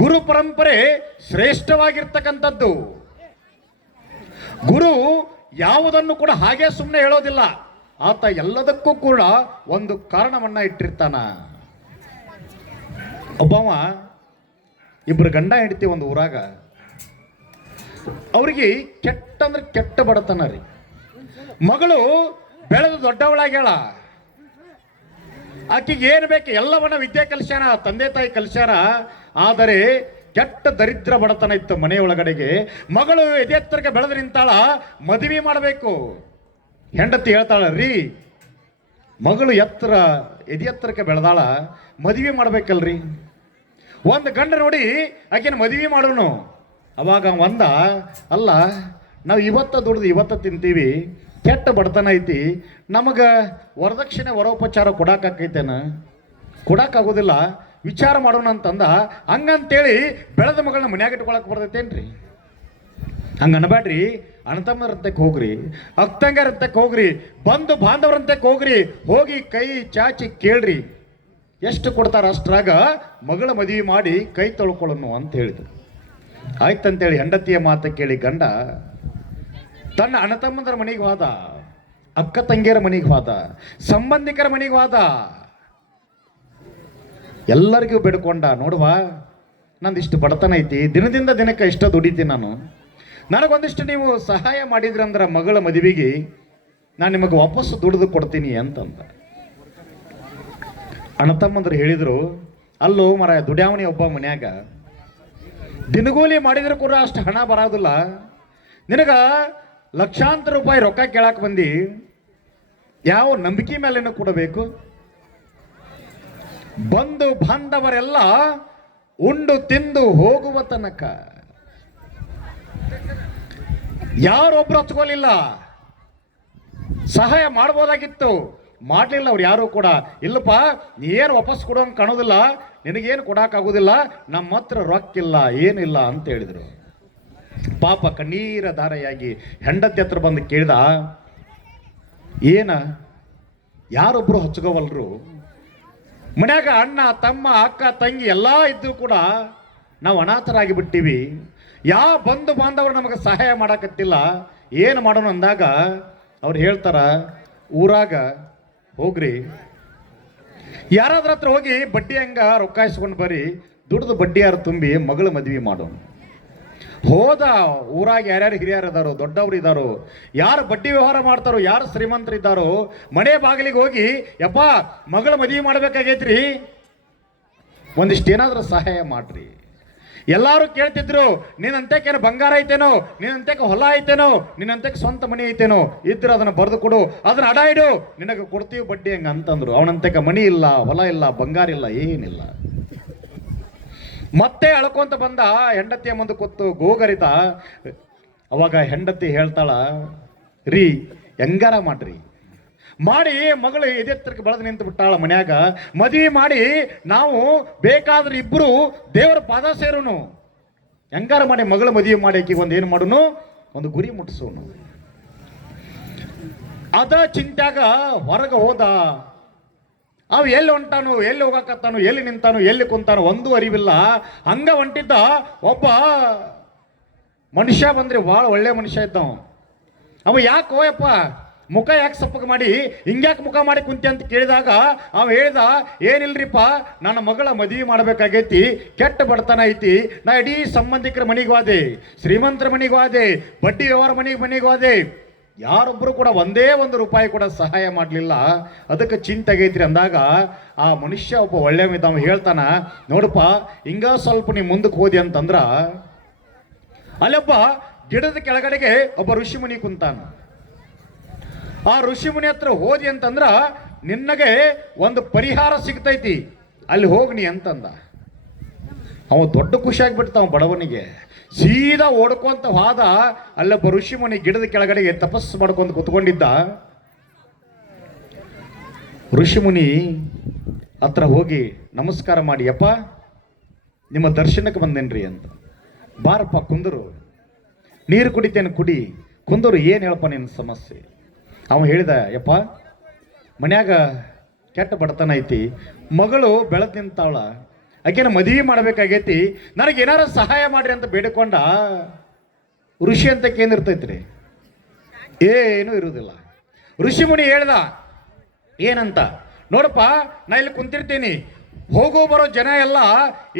ಗುರು ಪರಂಪರೆ ಶ್ರೇಷ್ಠವಾಗಿರ್ತಕ್ಕಂಥದ್ದು. ಗುರು ಯಾವುದನ್ನು ಕೂಡ ಹಾಗೆ ಸುಮ್ಮನೆ ಹೇಳೋದಿಲ್ಲ, ಆತ ಎಲ್ಲದಕ್ಕೂ ಕೂಡ ಒಂದು ಕಾರಣವನ್ನ ಇಟ್ಟಿರ್ತಾನ. ಒಬ್ಬವ ಇಬ್ಬರು ಗಂಡ ಹೆಂಡತಿ ಒಂದು ಊರಾಗ, ಅವ್ರಿಗೆ ಕೆಟ್ಟ ಅಂದ್ರೆ ಕೆಟ್ಟ ಬಡತನ ರೀ. ಮಗಳು ಬೆಳೆದು ದೊಡ್ಡವಳಾಗ್ಯಾಳ, ಆಕೆಗೆ ಏನು ಬೇಕು ಎಲ್ಲವನ್ನ ವಿದ್ಯೆ ಕಲಿಸ್ಯಾರ, ತಂದೆ ತಾಯಿ ಕಲಿಸ್ಯಾರ. ಆದರೆ ಕೆಟ್ಟ ದರಿದ್ರ ಬಡತನ ಇತ್ತು ಮನೆಯೊಳಗಡೆಗೆ. ಮಗಳು ಎದೆತ್ತರಕ್ಕೆ ಬೆಳೆದು ನಿಂತಾಳ, ಮದುವೆ ಮಾಡಬೇಕು. ಹೆಂಡತಿ ಹೇಳ್ತಾಳ, ರೀ ಮಗಳು ಎದೆತ್ತರಕ್ಕೆ ಬೆಳೆದಾಳ, ಮದುವೆ ಮಾಡ್ಬೇಕಲ್ರಿ, ಒಂದು ಗಂಡ ನೋಡಿ ಆಕೆನ ಮದುವೆ ಮಾಡೋನು. ಅವಾಗ ಒಂದ, ಅಲ್ಲ ನಾವು ಇವತ್ತ ದುಡ್ದು ಇವತ್ತ ತಿಂತೀವಿ, ಕೆಟ್ಟ ಬಡತನ ಐತಿ, ನಮಗೆ ವರದಕ್ಷಿಣೆ ವರೋಪಚಾರ ಕೊಡಾಕೈತೇನ? ಕೊಡಾಕಾಗೋದಿಲ್ಲ, ವಿಚಾರ ಮಾಡೋಣ ಅಂತಂದ. ಹಂಗಂತೇಳಿ ಬೆಳೆದ ಮಗಳನ್ನ ಮನ್ಯಾಗ ಇಟ್ಕೊಳಕ್ ಬರ್ತೈತೇನ್ರಿ? ಹಂಗ ಅನ್ಬೇಡ್ರಿ. ಅಣ್ಣತಮ್ಮರಂತಕ್ಕೆ ಹೋಗ್ರಿ, ಅಕ್ಕಂಗಾರಂತಕ್ಕೆ ಹೋಗ್ರಿ, ಬಂಧು ಬಾಂಧವರಂತಕ್ಕೆ ಹೋಗ್ರಿ, ಹೋಗಿ ಕೈ ಚಾಚಿ ಕೇಳ್ರಿ, ಎಷ್ಟು ಕೊಡ್ತಾರ ಅಷ್ಟ್ರಾಗ ಮಗಳ ಮದುವೆ ಮಾಡಿ ಕೈ ತೊಳ್ಕೊಳ್ಳೋನು ಅಂತ ಹೇಳಿದ್ರು. ಆಯ್ತಂತೇಳಿ ಹೆಂಡತಿಯ ಮಾತ ಕೇಳಿ ಗಂಡ ತನ್ನ ಅಣ್ಣತಮ್ಮಂದರ ಮನೆಗೆ ಹೋದ, ಅಕ್ಕ ತಂಗಿಯರ ಮನೆಗೆ ಹೋದ, ಸಂಬಂಧಿಕರ ಮನೆಗೆ ಹೋದ. ಎಲ್ಲರಿಗೂ ಬೇಡ್ಕೊಂಡ, ನೋಡುವ ನಂದು ಇಷ್ಟು ಬಡತನ ಐತಿ, ದಿನದಿಂದ ದಿನಕ್ಕೆ ಇಷ್ಟ ದುಡಿತೀನಿ ನಾನು, ನನಗೊಂದಿಷ್ಟು ನೀವು ಸಹಾಯ ಮಾಡಿದ್ರಂದ್ರೆ ಮಗಳ ಮದುವೆಗೆ ನಾನು ನಿಮಗೆ ವಾಪಸ್ಸು ದುಡಿದು ಕೊಡ್ತೀನಿ ಅಂತಂದ. ಅಣ್ಣತಮ್ಮಂದ್ರು ಹೇಳಿದ್ರು, ಅಲ್ಲೋ ಮರ ದುಡ್ಯಾವಣಿ ಒಬ್ಬ ಮನ್ಯಾಗ ದಿನಗೂಲಿ ಮಾಡಿದ್ರು ಕೂಡ ಅಷ್ಟು ಹಣ ಬರೋದಿಲ್ಲ, ನಿನಗ ಲಕ್ಷಾಂತರ ರೂಪಾಯಿ ರೊಕ್ಕ ಕೇಳಕ್ಕೆ ಬಂದು ಯಾವ ನಂಬಿಕೆ ಮೇಲೇನು ಕೊಡಬೇಕು? ಬಂಧು ಬಾಂಧವರೆಲ್ಲ ಉಂಡು ತಿಂದು ಹೋಗುವ ತನಕ ಯಾರೊಬ್ರು ಹಚ್ಕೋಲಿಲ್ಲ. ಸಹಾಯ ಮಾಡ್ಬೋದಾಗಿತ್ತು, ಮಾಡಲಿಲ್ಲ ಅವ್ರು ಯಾರು ಕೂಡ. ಇಲ್ಲಪ್ಪ ಏನು ವಾಪಸ್ ಕೊಡೋಂಗೆ ಕಾಣೋದಿಲ್ಲ, ನಿನಗೇನು ಕೊಡೋಕ್ಕಾಗೋದಿಲ್ಲ, ನಮ್ಮ ಹತ್ರ ರೊಕ್ಕಿಲ್ಲ ಏನಿಲ್ಲ ಅಂತ ಹೇಳಿದರು. ಪಾಪ ಕಣ್ಣೀರ ಧಾರೆಯಾಗಿ ಹೆಂಡತಿ ಹತ್ರ ಬಂದು ಕೇಳ್ದ, ಏನ ಯಾರೊಬ್ರು ಹಚ್ಕೋವಲ್ರು, ಮನ್ಯಾಗ ಅಣ್ಣ ತಮ್ಮ ಅಕ್ಕ ತಂಗಿ ಎಲ್ಲ ಇದ್ದು ಕೂಡ ನಾವು ಅನಾಥರಾಗಿ ಬಿಟ್ಟಿವಿ, ಯಾವ ಬಂಧು ಬಾಂಧವರು ನಮಗೆ ಸಹಾಯ ಮಾಡಕತ್ತಿಲ್ಲ, ಏನು ಮಾಡೋಣ ಅಂದಾಗ ಅವ್ರು ಹೇಳ್ತಾರ, ಊರಾಗ ಹೋಗ್ರಿ, ಯಾರಾದ್ರ ಹತ್ರ ಹೋಗಿ ಬಡ್ಡಿ ಹಂಗ ರೊಕ್ಕ ಇಸ್ಕೊಂಡು ಬರ್ರಿ, ದುಡ್ದು ಬಡ್ಡಿ ಯಾರು ತುಂಬಿ ಮಗಳ ಮದುವೆ ಮಾಡೋಣ. ಹೋದ ಊರಾಗ ಯಾರ್ಯಾರು ಹಿರಿಯರು ಇದ್ದಾರೋ, ದೊಡ್ಡವ್ರು ಇದ್ದಾರೋ, ಯಾರು ಬಡ್ಡಿ ವ್ಯವಹಾರ ಮಾಡ್ತಾರೋ, ಯಾರು ಶ್ರೀಮಂತರು ಇದ್ದಾರೋ, ಮನೆ ಬಾಗಿಲಿಗೆ ಹೋಗಿ, ಯಪ್ಪ ಮಗಳ ಮದುವೆ ಮಾಡ್ಬೇಕಾಗೈತ್ರಿ, ಒಂದಿಷ್ಟು ಏನಾದ್ರೂ ಸಹಾಯ ಮಾಡ್ರಿ. ಎಲ್ಲರೂ ಕೇಳ್ತಿದ್ರು, ನಿನ್ನಂತೇಕೇನು ಬಂಗಾರ ಐತೇನೋ, ನಿನ್ನಂತೇಕೆ ಹೊಲ ಐತೇನೋ, ನಿನ್ನಂತೇಕೆ ಸ್ವಂತ ಮನೆ ಐತೇನೋ, ಇದ್ರೆ ಅದನ್ನು ಬರೆದು ಕೊಡು, ಅದನ್ನ ಅಡ ಇಡು, ನಿನಗೆ ಕೊಡ್ತೀವಿ ಬಡ್ಡಿ ಹಂಗ ಅಂತಂದ್ರು. ಅವನಂತೇಕ ಮನಿ ಇಲ್ಲ, ಹೊಲ ಇಲ್ಲ, ಬಂಗಾರ ಇಲ್ಲ, ಏನಿಲ್ಲ. ಮತ್ತೆ ಅಳ್ಕೊಂತ ಬಂದ ಹೆಂಡತಿಯ ಮುಂದೆ ಕೂತು ಗೋಗರಿತ. ಅವಾಗ ಹೆಂಡತಿ ಹೇಳ್ತಾಳ, ರೀ ಹೆಂಗಾರ ಮಾಡ್ರಿ, ಮಾಡಿ ಮಗಳು ಎದೆತ್ತರಕ್ಕೆ ಬೆಳೆದು ನಿಂತು ಬಿಟ್ಟಾಳ ಮನ್ಯಾಗ, ಮದುವೆ ಮಾಡಿ ನಾವು ಬೇಕಾದ್ರೆ ಇಬ್ರು ದೇವರ ಪಾದ ಸೇರೋನು, ಹೆಂಗಾರ ಮಾಡಿ ಮಗಳ ಮದುವೆ ಮಾಡಿ ಆಕಿ ಒಂದು ಏನು ಮಾಡೋನು, ಒಂದು ಗುರಿ ಮುಟ್ಟಿಸೋನು. ಅದ ಚಿಂತ್ಯಾಗ ಹೊರಗೆ ಹೋದ. ಅವು ಎಲ್ಲಿ ಹೊಂಟಾನು, ಎಲ್ಲಿ ಹೋಗಕತ್ತಾನು, ಎಲ್ಲಿ ನಿಂತಾನು, ಎಲ್ಲಿ ಕುಂತಾನು ಒಂದು ಅರಿವಿಲ್ಲ. ಹಂಗ ಹೊಂಟಿದ್ದ ಒಬ್ಬ ಮನುಷ್ಯ ಬಂದ್ರೆ ಭಾಳ ಒಳ್ಳೆ ಮನುಷ್ಯ ಇದ್ದವ. ಅವ ಯಾಕೆ ಹೋಯಪ್ಪ ಮುಖ ಯಾಕೆ ಸಪ್ಪಗೆ ಮಾಡಿ ಹಿಂಗ್ಯಾಕೆ ಮುಖ ಮಾಡಿ ಕುಂತಿ ಅಂತ ಕೇಳಿದಾಗ ಅವ ಹೇಳ್ದ, ಏನಿಲ್ರಿಪ್ಪ ನನ್ನ ಮಗಳ ಮದುವೆ ಮಾಡಬೇಕಾಗೈತಿ, ಕೆಟ್ಟ ಬಡತನ ಐತಿ, ನಾ ಇಡೀ ಸಂಬಂಧಿಕರ ಮನೆಗೆ ಹೋದೆ, ಶ್ರೀಮಂತರ ಮನೆಗೆ ಹೋದೆ, ಬಡ್ಡಿ ವ್ಯವಹಾರ ಮನೆಗೆ ಹೋದೆ, ಯಾರೊಬ್ಬರು ಕೂಡ ಒಂದೇ ಒಂದು ರೂಪಾಯಿ ಕೂಡ ಸಹಾಯ ಮಾಡಲಿಲ್ಲ, ಅದಕ್ಕೆ ಚಿಂತೆಗೈತ್ರಿ ಅಂದಾಗ ಆ ಮನುಷ್ಯ ಒಬ್ಬ ಒಳ್ಳೆ ಅವ ಹೇಳ್ತಾನ, ನೋಡಪ್ಪ ಹಿಂಗ ಸ್ವಲ್ಪ ನೀವು ಮುಂದಕ್ಕೆ ಹೋದಿ ಅಂತಂದ್ರ ಅಲ್ಲೊಬ್ಬ ಗಿಡದ ಕೆಳಗಡೆಗೆ ಒಬ್ಬ ಋಷಿಮುನಿ ಕುಂತಾನ. ಆ ಋಷಿಮುನಿ ಹತ್ರ ಹೋದಿ ಅಂತಂದ್ರ ನಿನ್ನಗೆ ಒಂದು ಪರಿಹಾರ ಸಿಗ್ತೈತಿ, ಅಲ್ಲಿ ಹೋಗ್ನಿ ಅಂತಂದ. ಅವ ದೊಡ್ಡ ಖುಷಿಯಾಗಿಬಿಡ್ತಾವ ಬಡವನಿಗೆ. ಸೀದಾ ಓಡ್ಕೊಂತ ಹೋದ. ಅಲ್ಲೊಬ್ಬ ಋಷಿಮುನಿ ಗಿಡದ ಕೆಳಗಡೆಗೆ ತಪಸ್ಸು ಮಾಡ್ಕೊಂತ ಕುತ್ಕೊಂಡಿದ್ದ. ಋಷಿಮುನಿ ಹತ್ರ ಹೋಗಿ ನಮಸ್ಕಾರ ಮಾಡಿ, ಯಪ್ಪ ನಿಮ್ಮ ದರ್ಶನಕ್ಕೆ ಬಂದೇನ್ರಿ ಅಂತ. ಬಾರಪ್ಪ ಕುಂದರು, ನೀರು ಕುಡಿತೇನೆ ಕುಡಿ, ಕುಂದರು, ಏನು ಹೇಳಪ್ಪ ನಿನ್ನ ಸಮಸ್ಯೆ? ಅವ ಹೇಳಿದ, ಯಪ್ಪ ಮನ್ಯಾಗ ಕೆಟ್ಟ ಬಡತನ ಐತಿ, ಮಗಳು ಬೆಳೆದು ನಿಂತಾಳ, ಆಕೆನ ಮದುವೆ ಮಾಡಬೇಕಾಗೈತಿ, ನನಗೆ ಏನಾರ ಸಹಾಯ ಮಾಡ್ರಿ ಅಂತ ಬೇಡಿಕೊಂಡ. ಋಷಿ ಅಂತ ಏನಿರ್ತೈತ್ರಿ? ಏನೂ ಇರುವುದಿಲ್ಲ. ಋಷಿ ಮುನಿ ಹೇಳ್ದ ಏನಂತ, ನೋಡಪ್ಪ ನಾ ಇಲ್ಲಿ ಕುಂತಿರ್ತೀನಿ, ಹೋಗೋ ಬರೋ ಜನ ಎಲ್ಲ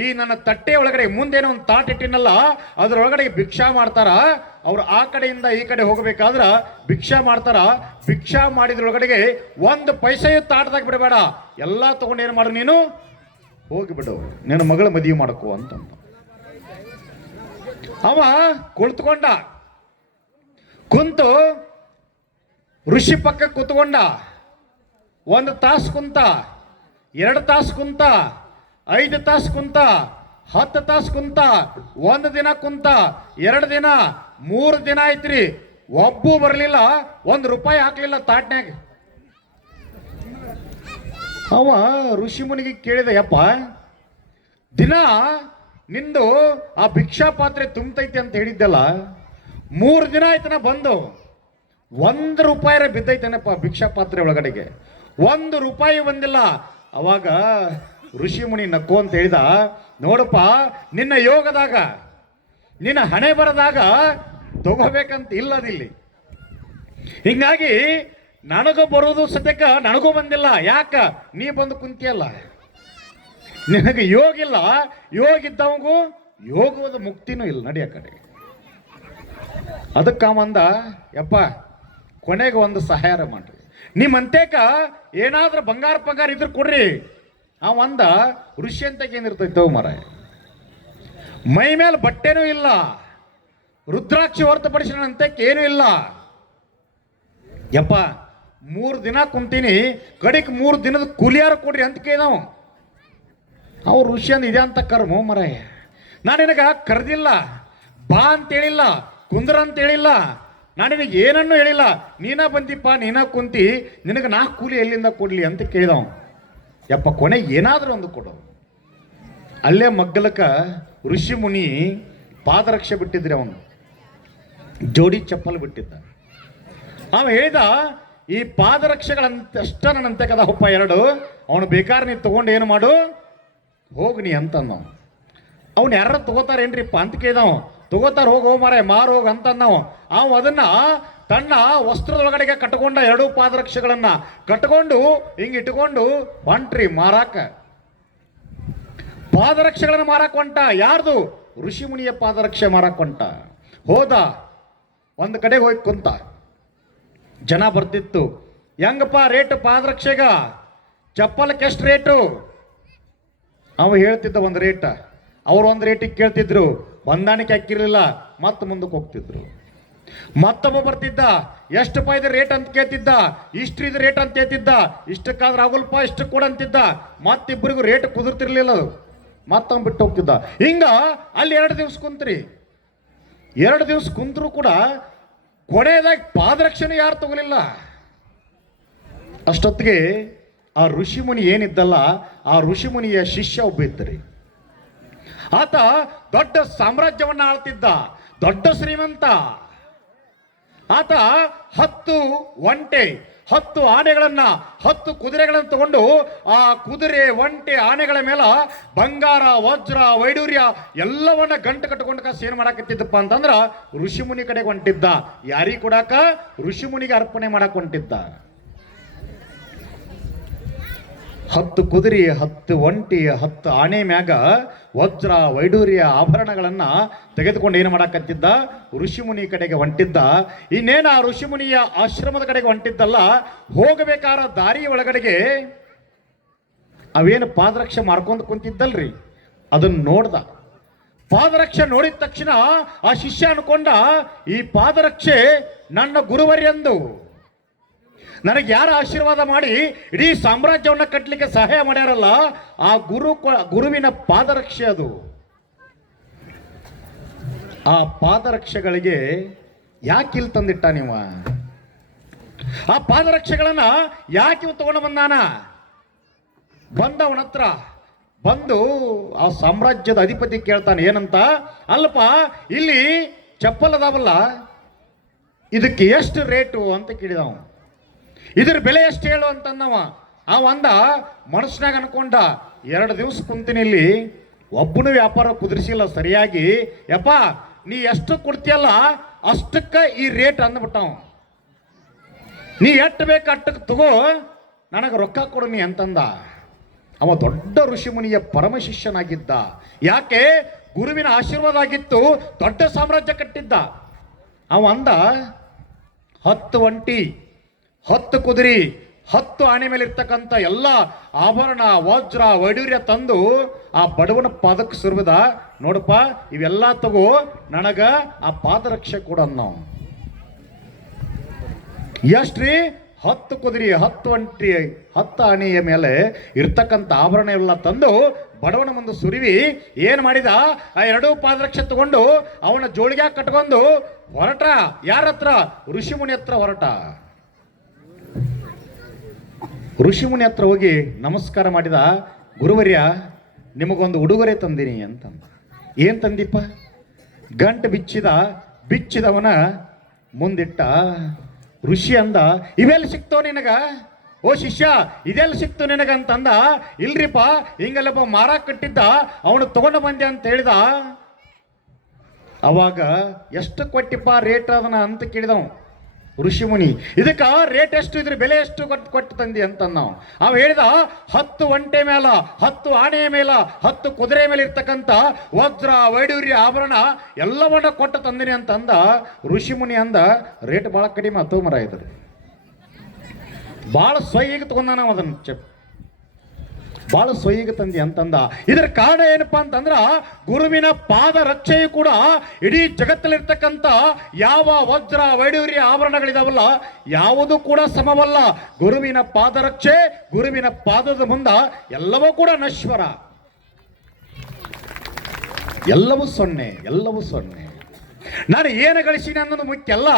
ಈ ನನ್ನ ತಟ್ಟೆ ಒಳಗಡೆ ಮುಂದೇನೋ ಒಂದು ತಾಟ್ ಇಟ್ಟಿನಲ್ಲ ಅದರೊಳಗಡೆ ಭಿಕ್ಷಾ ಮಾಡ್ತಾರ. ಅವ್ರು ಆ ಕಡೆಯಿಂದ ಈ ಕಡೆ ಹೋಗಬೇಕಾದ್ರ ಭಿಕ್ಷಾ ಮಾಡ್ತಾರ. ಭಿಕ್ಷಾ ಮಾಡಿದ್ರೊಳಗಡೆಗೆ ಒಂದು ಪೈಸೆಯು ತಾಟದಾಗ ಬಿಡಬೇಡ, ಎಲ್ಲ ತಗೊಂಡು ಏನು ಮಾಡು, ನೀನು ಹೋಗಿಬಿಡು, ನಿನ್ನ ಮಗಳ ಮದುವೆ ಮಾಡಕು ಅಂತ. ಅವ ಕುಳಿತುಕೊಂಡ, ಕುಂತು ಋಷಿ ಪಕ್ಕ ಕೂತ್ಕೊಂಡ. 1 ತಾಸು ಕುಂತ, 2 ತಾಸು ಕುಂತ, 5 ತಾಸು ಕುಂತ, 10 ತಾಸು ಕುಂತ, 1 ದಿನ ಕುಂತ, 2 ದಿನ, 3 ದಿನ ಆಯ್ತ್ರಿ. ಒಬ್ಬೂ ಬರಲಿಲ್ಲ, 1 ರೂಪಾಯಿ ಹಾಕ್ಲಿಲ್ಲ ತಾಟ್ನ್ಯಾಗ. ಅವ ಋಷಿ ಮುನಿಗೆ ಕೇಳಿದ, ಯಪ್ಪ ದಿನ ನಿಂದು ಆ ಭಿಕ್ಷಾ ಪಾತ್ರೆ ತುಂಬತೈತಿ ಅಂತ ಹೇಳಿದ್ದಲ್ಲ, 3 ದಿನ ಆಯ್ತನ ಬಂದು 1 ರೂಪಾಯಿ ಬಿದ್ದೈತೇನಪ್ಪ ಭಿಕ್ಷಾ ಪಾತ್ರೆ ಒಳಗಡೆಗೆ, 1 ರೂಪಾಯಿ ಬಂದಿಲ್ಲ. ಅವಾಗ ಋಷಿ ಮುನಿ ನಕ್ಕು ಅಂತ ಹೇಳಿದ, ನೋಡಪ್ಪ ನಿನ್ನ ಯೋಗದಾಗ ನಿನ್ನ ಹಣೆ ಬರದಾಗ ತಗೋಬೇಕಂತ ಇಲ್ಲದಿಲ್ಲಿ, ಹಿಂಗಾಗಿ ನನಗೂ ಬರೋದು ಸದ್ಯಕ್ಕೆ ನನಗೂ ಬಂದಿಲ್ಲ. ಯಾಕ ನೀ ಬಂದು ಕುಂತಿಯಲ್ಲ, ನಿನಗೆ ಯೋಗ ಇಲ್ಲ, ಯೋಗ ಇದ್ದವಂಗೂ ಯೋಗದ ಮುಕ್ತಿನೂ ಇಲ್ಲ, ನಡಿಯ ಕಡೆ. ಅದಕ್ಕೆ ಅವಂದ, ಯಪ್ಪ ಕೊನೆಗೆ ಒಂದು ಸಹಾಯ ಮಾಡ್ರಿ, ನಿಮ್ಮಂತೇಕ ಏನಾದ್ರೂ ಬಂಗಾರ ಪಂಗಾರ ಇದ್ರ ಕೊಡ್ರಿ. ಅವಂದ ಋಷಿ ಅಂತ ಏನಿರ್ತೈತವ ಮರ, ಮೈ ಮೇಲೆ ಬಟ್ಟೆನೂ ಇಲ್ಲ, ರುದ್ರಾಕ್ಷಿ ಹೊರತುಪಡಿಸಿದಂತೆ ಏನೂ ಇಲ್ಲ. ಯಪ್ಪ 3 ದಿನ ಕುಂತೀನಿ, ಕಡಿಕ್ 3 ದಿನದ ಕೂಲಿಯಾರ ಕೊಡ್ರಿ ಅಂತ ಕೇಳಿದವ. ಅವ್ರು ಋಷಿ ಅಂದ ಇದೆ ಅಂತ ಕರ್ಮ ಮರಾಯ, ನಾನು ನಿನಗ ಕರೆದಿಲ್ಲ, ಬಾ ಅಂತ ಹೇಳಿಲ್ಲ, ಕುಂದ್ರ ಅಂತ ಹೇಳಿಲ್ಲ, ನಾನು ನಿನಗೆ ಏನನ್ನೂ ಹೇಳಿಲ್ಲ, ನೀನ ಬಂದಿಪ್ಪ, ನೀನ ಕುಂತಿ, ನಿನಗೆ ನಾ ಕೂಲಿ ಎಲ್ಲಿಂದ ಕೊಡ್ಲಿ ಅಂತ ಕೇಳಿದವ. ಯಪ್ಪ ಕೊನೆಗೆ ಏನಾದರೂ ಒಂದು ಕೊಡು. ಅಲ್ಲೇ ಮಗ್ಗಲಕ್ಕ ಋಷಿ ಮುನಿ ಪಾದರಕ್ಷೆ ಬಿಟ್ಟಿದ್ರಿ, ಅವನು ಜೋಡಿ ಚಪ್ಪಲ್ ಬಿಟ್ಟಿದ್ದ. ಅವ ಹೇಳಿದ, ಈ ಪಾದರಕ್ಷೆಗಳಂತಷ್ಟ ನನ್ನಂತೆ ಕದ ಹುಪ್ಪ 2, ಅವನು ಬೇಕಾದ್ರೆ ನೀನು ತಗೊಂಡು ಏನು ಮಾಡು ಹೋಗ್ನಿ ಅಂತಂದವ. ಅವ್ನು ಯಾರು ತಗೋತಾರೇನ್ರಿಪ್ಪ ಅಂತ ಕೇಳಿದವ. ತಗೋತಾರ, ಹೋಗಿ ಮಾರ ಮಾರು ಹೋಗ ಅಂತಂದವ. ಅವ ಅದನ್ನ ತನ್ನ ವಸ್ತ್ರದೊಳಗಡೆಗೆ ಕಟ್ಕೊಂಡ 2 ಪಾದರಕ್ಷೆಗಳನ್ನ ಕಟ್ಕೊಂಡು ಹಿಂಗೆ ಇಟ್ಕೊಂಡು ಹೊಂಟ್ರಿ ಮಾರಾಕ. ಪಾದರಕ್ಷೆಗಳನ್ನ ಮಾರಾಕ ಹೊಂಟ. ಯಾರ್ದು? ಋಷಿ ಮುನಿಯ ಪಾದರಕ್ಷೆ ಮಾರಾಕ ಹೊಂಟ. ಹೋದ, ಒಂದು ಕಡೆ ಹೋಗಿ ಕುಂತ, ಜನ ಬರ್ತಿತ್ತು. ಹೆಂಗಪ್ಪ ರೇಟ್ ಪಾದರಕ್ಷೆಗ, ಚಪ್ಪಲಕ್ಕೆ ಎಷ್ಟು ರೇಟು? ಅವ ಹೇಳ್ತಿದ್ದ ಒಂದು ರೇಟ್, ಅವ್ರು ಒಂದು ರೇಟಿಗೆ ಕೇಳ್ತಿದ್ರು, ಹೊಂದಾಣಿಕೆ ಹಾಕಿರ್ಲಿಲ್ಲ, ಮತ್ತೆ ಮುಂದಕ್ಕೆ ಹೋಗ್ತಿದ್ರು. ಮತ್ತೊಬ್ಬ ಬರ್ತಿದ್ದ, ಎಷ್ಟು ರೂಪಾಯಿ ರೇಟ್ ಅಂತ ಕೇಳ್ತಿದ್ದ, ಇಷ್ಟು ಇದು ರೇಟ್ ಅಂತ ಹೇಳ್ತಿದ್ದ, ಇಷ್ಟಕ್ಕಾದ್ರೆ ಆಗುಲ್ಪ ಇಷ್ಟು ಕೊಡ ಅಂತಿದ್ದ. ಮತ್ತಿಬ್ಬರಿಗೂ ರೇಟ್ ಕುದುರ್ತಿರ್ಲಿಲ್ಲ, ಅದು ಮತ್ತೊಂದು ಬಿಟ್ಟು ಹೋಗ್ತಿದ್ದ. ಹಿಂಗ ಅಲ್ಲಿ 2 ದಿವಸ ಕುಂತ್ರಿ. 2 ದಿವಸ ಕುಂತ್ರು ಕೂಡ ಕೊನೆಯದಾಗಿ ಪಾದರಕ್ಷೆನೂ ಯಾರು ತಗೊಲಿಲ್ಲ. ಅಷ್ಟೊತ್ತಿಗೆ ಆ ಋಷಿ ಮುನಿ ಏನಿದ್ದಲ್ಲ, ಆ ಋಷಿ ಮುನಿಯ ಶಿಷ್ಯ ಒಬ್ಬ ಇದ್ದರಿ. ಆತ ದೊಡ್ಡ ಸಾಮ್ರಾಜ್ಯವನ್ನ ಆಳ್ತಿದ್ದ, ದೊಡ್ಡ ಶ್ರೀಮಂತ. ಆತ 10 ಒಂಟೆ, 10 ಆನೆಗಳನ್ನ, 10 ಕುದುರೆಗಳನ್ನು ತಗೊಂಡು ಆ ಕುದುರೆ, ಒಂಟೆ, ಆನೆಗಳ ಮೇಲೆ ಬಂಗಾರ, ವಜ್ರ, ವೈಡೂರ್ಯ ಎಲ್ಲವನ್ನ ಗಂಟು ಕಟ್ಕೊಂಡು ಸೇನ್ ಮಾಡಾಕತ್ತಿದ್ದಪ್ಪ ಅಂತಂದ್ರ ಋಷಿ ಮುನಿ ಕಡೆಗೆ ಹೊಂಟಿದ್ದ. ಯಾರಿಗೆ ಕೊಡಾಕ? ಋಷಿ ಮುನಿಗೆ ಅರ್ಪಣೆ ಮಾಡಕ್ ಹೊಂಟಿದ್ದ. 10 ಕುದುರೆ, 10 ಒಂಟಿ, 10 ಆನೆ ಮ್ಯಾಗ ವಜ್ರ, ವೈಡೂರ್ಯ, ಆಭರಣಗಳನ್ನ ತೆಗೆದುಕೊಂಡು ಏನು ಮಾಡಾಕತ್ತಿದ್ದ? ಋಷಿ ಮುನಿ ಕಡೆಗೆ ಹೊಂಟಿದ್ದ. ಇನ್ನೇನು ಆ ಋಷಿ ಮುನಿಯ ಆಶ್ರಮದ ಕಡೆಗೆ ಹೊಂಟಿದ್ದಲ್ಲ, ಹೋಗಬೇಕಾದ ದಾರಿ ಒಳಗಡೆಗೆ ಅವೇನು ಪಾದರಕ್ಷೆ ಮಾರ್ಕೊಂಡು ಕುಂತಿದ್ದಲ್ರಿ, ಅದನ್ನ ನೋಡ್ದ. ಪಾದರಕ್ಷೆ ನೋಡಿದ ತಕ್ಷಣ ಆ ಶಿಷ್ಯ ಅನ್ಕೊಂಡ, ಈ ಪಾದರಕ್ಷೆ ನನ್ನ ಗುರುವರ್ಯಂದು, ನನಗೆ ಯಾರು ಆಶೀರ್ವಾದ ಮಾಡಿ ಇಡೀ ಸಾಮ್ರಾಜ್ಯವನ್ನು ಕಟ್ಟಲಿಕ್ಕೆ ಸಹಾಯ ಮಾಡ್ಯಾರಲ್ಲ, ಆ ಗುರುವಿನ ಪಾದರಕ್ಷೆ ಅದು. ಆ ಪಾದರಕ್ಷೆಗಳಿಗೆ ಯಾಕೆ ಇಲ್ಲಿ ತಂದಿಟ್ಟ ನೀವು? ಆ ಪಾದರಕ್ಷೆಗಳನ್ನ ಯಾಕೆ ತಗೊಂಡು ಬಂದಾನ? ಬಂದವನ ಹತ್ರ ಬಂದು ಆ ಸಾಮ್ರಾಜ್ಯದ ಅಧಿಪತಿ ಕೇಳ್ತಾನೆ, ಏನಂತ? ಅಲ್ಲಪ್ಪ, ಇಲ್ಲಿ ಚಪ್ಪಲ್ ಅದಾವಲ್ಲ, ಇದಕ್ಕೆ ಎಷ್ಟು ರೇಟು ಅಂತ ಕೇಳಿದವ. ಇದ್ರ ಬೆಲೆ ಎಷ್ಟು ಹೇಳು ಅಂತಂದವ. ಅವ ಅಂದ, ಮನಸ್ಸಿನಾಗ ಅನ್ಕೊಂಡ, 2 ದಿವಸ ಕುಂತೀನಿ ಇಲ್ಲಿ, ಒಬ್ಬನು ವ್ಯಾಪಾರ ಕುದುರಿಸಿಲ್ಲ ಸರಿಯಾಗಿ. ಯಪ್ಪ ನೀ ಎಷ್ಟು ಕೊಡ್ತೀಯಲ್ಲ ಅಷ್ಟಕ್ಕೆ ಈ ರೇಟ್ ಅಂದ್ಬಿಟ್ಟವ. ನೀ ಎಷ್ಟು ಬೇಕು ಅಷ್ಟಕ್ಕೆ ತಗೋ, ನನಗೆ ರೊಕ್ಕ ಕೊಡು ನೀ ಅಂತಂದ. ಅವ ದೊಡ್ಡ ಋಷಿಮುನಿಯ ಪರಮ ಶಿಷ್ಯನಾಗಿದ್ದ. ಯಾಕೆ? ಗುರುವಿನ ಆಶೀರ್ವಾದ ಆಗಿತ್ತು, ದೊಡ್ಡ ಸಾಮ್ರಾಜ್ಯ ಕಟ್ಟಿದ್ದ. ಅವ ಅಂದ, 10 ಒಂಟಿ, 10 ಕುದುರೆ, 10 ಆನೆ ಮೇಲೆ ಇರ್ತಕ್ಕಂಥ ಎಲ್ಲ ಆಭರಣ ವಜ್ರ ವೈಡೂರ್ಯ ತಂದು ಆ ಬಡವನ ಪಾದಕ್ಕೆ ಸುರಿದ. ನೋಡಪ್ಪ ಇವೆಲ್ಲ ತಗೋ, ನನಗ ಆ ಪಾದರಕ್ಷೆ ಕೊಡ ನಾವು. ಎಷ್ಟ್ರಿ? 10 ಕುದುರೆ, 10 ಒಂಟಿ, 10 ಆನೆಯ ಮೇಲೆ ಇರ್ತಕ್ಕಂಥ ಆಭರಣ ಎಲ್ಲ ತಂದು ಬಡವನ ಮುಂದೆ ಸುರಿವಿ ಏನ್ ಮಾಡಿದ? ಆ 2 ಪಾದರಕ್ಷೆ ತಗೊಂಡು ಅವನ ಜೋಳಿಗೆ ಕಟ್ಕೊಂಡು ಹೊರಟ. ಯಾರ ಹತ್ರ? ಋಷಿಮುನಿ ಹತ್ರ ಹೊರಟ. ಋಷಿಮುನಿ ಹತ್ರ ಹೋಗಿ ನಮಸ್ಕಾರ ಮಾಡಿದ. ಗುರುವರ್ಯ, ನಿಮಗೊಂದು ಉಡುಗೊರೆ ತಂದೀನಿ ಅಂತಂದ. ಏನ್ ತಂದಿಪ್ಪ? ಗಂಟು ಬಿಚ್ಚಿದವನ ಮುಂದಿಟ್ಟ. ಋಷಿ ಅಂದ, ಇವೆಲ್ಲ ಸಿಕ್ತೋ ನಿನಗ? ಓ ಶಿಷ್ಯ, ಇದೆಲ್ಲ ಸಿಕ್ತು ನಿನಗ ಅಂತಂದ. ಇಲ್ರಿಪ್ಪ, ಹಿಂಗೆಲ್ಲಪ್ಪ ಮಾರಾಕ್ ಕಟ್ಟಿದ್ದ, ಅವನು ತಗೊಂಡು ಬಂದೆ ಅಂತ ಹೇಳಿದ. ಅವಾಗ ಎಷ್ಟು ಕೊಟ್ಟಿಪ್ಪ ರೇಟ್ ಅದನ್ನ ಅಂತ ಕೇಳಿದವ ಋಷಿಮುನಿ. ಇದಕ್ಕ ರೇಟ್ ಎಷ್ಟು, ಇದ್ರ ಬೆಲೆ ಎಷ್ಟು ಕೊಟ್ಟು ತಂದಿ ಅಂತಂದ. ಅವ ಹೇಳಿದ, 10 ಒಂಟೆ ಮೇಲ, 10 ಆನೆಯ ಮೇಲ, 10 ಕುದುರೆ ಮೇಲೆ ಇರ್ತಕ್ಕಂಥ ವಜ್ರ ವೈಡೂರ್ಯ ಆಭರಣ ಎಲ್ಲವನ್ನ ಕೊಟ್ಟು ತಂದಿನಿ ಅಂತಂದ. ಋಷಿಮುನಿ ಅಂದ, ರೇಟ್ ಭಾಳ ಕಡಿಮೆ ಆತೋ ಮರ ಇದ್ರು, ಭಾಳ ಸೊಯ್ಯಿಗೆ ತಗೊಂಡಾನ ಅದನ್ನ, ಭಾಳ ಸೊಯ್ಯಿಗೆ ತಂದಿ ಅಂತಂದ. ಇದರ ಕಾರಣ ಏನಪ್ಪಾ ಅಂತಂದ್ರ, ಗುರುವಿನ ಪಾದ ರಕ್ಷೆಯು ಕೂಡ ಇಡೀ ಜಗತ್ತಲ್ಲಿರ್ತಕ್ಕಂಥ ಯಾವ ವಜ್ರ ವೈಡೂರ್ಯ ಆಭರಣಗಳಿದಾವಲ್ಲ ಯಾವುದೂ ಕೂಡ ಸಮವಲ್ಲ. ಗುರುವಿನ ಪಾದ ರಕ್ಷೆ, ಗುರುವಿನ ಪಾದದ ಮುಂದ ಎಲ್ಲವೂ ಕೂಡ ನಶ್ವರ, ಎಲ್ಲವೂ ಸೊನ್ನೆ, ಎಲ್ಲವೂ ಸೊನ್ನೆ. ನಾನು ಏನು ಗಳಿಸೀನಿ ಅನ್ನೋದು ಮುಖ್ಯ ಅಲ್ಲ.